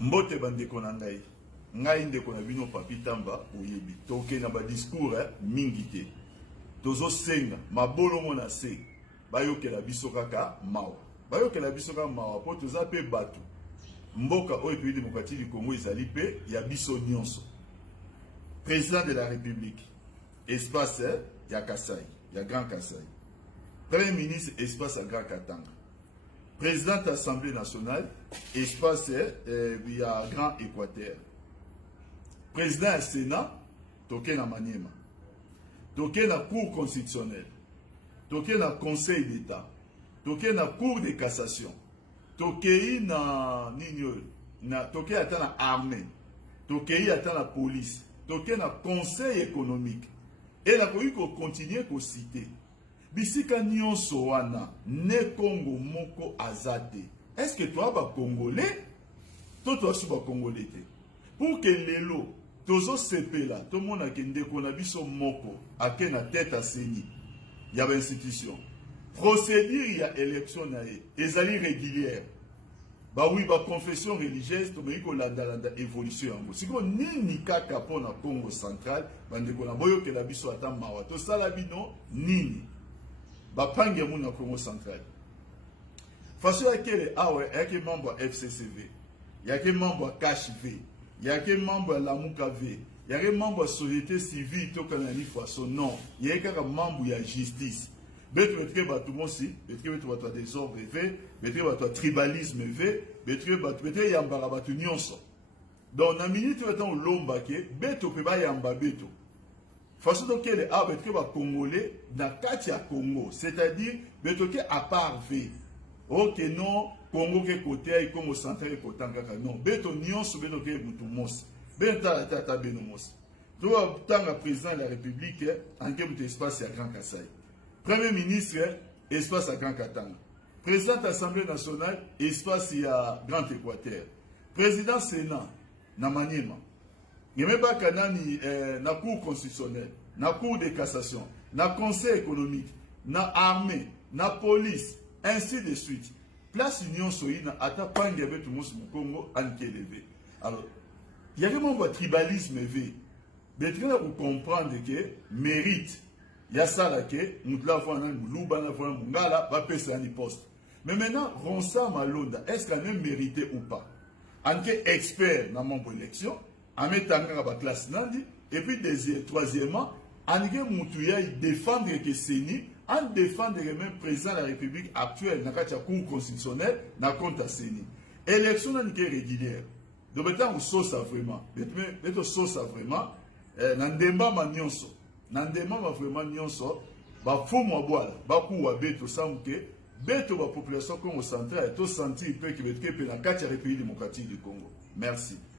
Mbote bandeko na ngai. Ngai ndeko na bino Papi Tamba oyebi. Toke na ba discours mingi te. Tozo senga mabolo mona se. Bayokela biso kaka mawa. Bayokela biso kaka mawa po toza pe batu. Mboka oyo pays démocratique du Congo ezali pe ya biso nyonso. Président de la République. Espace ya Kasai, ya Grand Kasai. Premier ministre espace ya Grand Katanga. Président de l'Assemblée nationale, espace il y a Grand Équateur. Président du Sénat, toké na Maniema. Toké na Cour constitutionnelle. Toké na Conseil d'État. Toké na Cour de cassation. Toké na Nignol. Toké ata na armée. Toké ata na police. Toké na Conseil économique. Et la Cour continue à citer. Bisika nyonso wana ne Congo moko azate. Est-ce que toi ba congolais? Toi su ba congolais te. Pour que lelo tozo sepela, tout le monde a kende kona biso moko ake na tête à seni. Il y a institution. Procédure ya élection na e ezali régulière. Ba oui ba confession religieuse to meko la évolution yango. Siko nini kaka pona Congo central bande kona boyo ke la biso ata mawa. To sala bino nini? Bapange muna Congo central. Façon à quel awe yake membre FCCV, yake membre KHV, yake membre LAMUKV, yake membre société civile to kanani façon non, yake membre ya justice. Betre batu mosi, betre batu désordre ve, betre batu tribalisme ve, betre yambara batu nyonso. Donc na minute betan lomba ke beto pe ba yamba beto. Façon donc elle a betre ba congolais na kati ya Congo, c'est-à-dire beto ke à part V. Ok non, Congo ke côté ay Congo central ko tangaka non, beto nyonso beto ke mutu mos. Beta tata beno mos. Toi tanga président de la République en quel espace ya Grand Kasai. Premier ministre espace à Grand Katanga. Président de l'Assemblée nationale espace ya Grand Équateur. Président Sénat na Maniema. Yeme ba kanani na Cour constitutionnelle, na Cour de cassation, na Conseil économique, na armée, na police, ainsi de suite. Place Union Soïna ata pange betu musu Congo ankeleve. Alors, il y a vraiment un tribalisme V. Betrina pour comprendre que mérite ya sala ke mutla fana muluba na fana mungala va pesa ni poste. Mais maintenant Ronsa Malonda, est-ce qu'il a même mérité ou pas? Anke expert dans mon élection. En mettant la classe nandi, et puis troisièmement, en Moutouya défendre que Séni, en défendre même président de la République actuelle, dans la Cour constitutionnelle, dans le compte à Séni. Élection n'est régulière. Donc maintenant, on sauce vraiment. On sauce vraiment. Nandemba Manyonso. Nandemba vraiment Nyonso. Ba fou mo boala. Ba kou wa beto samke. Beto ba population Congo centrale. To senti peu qui veut que la République démocratique du Congo. Merci.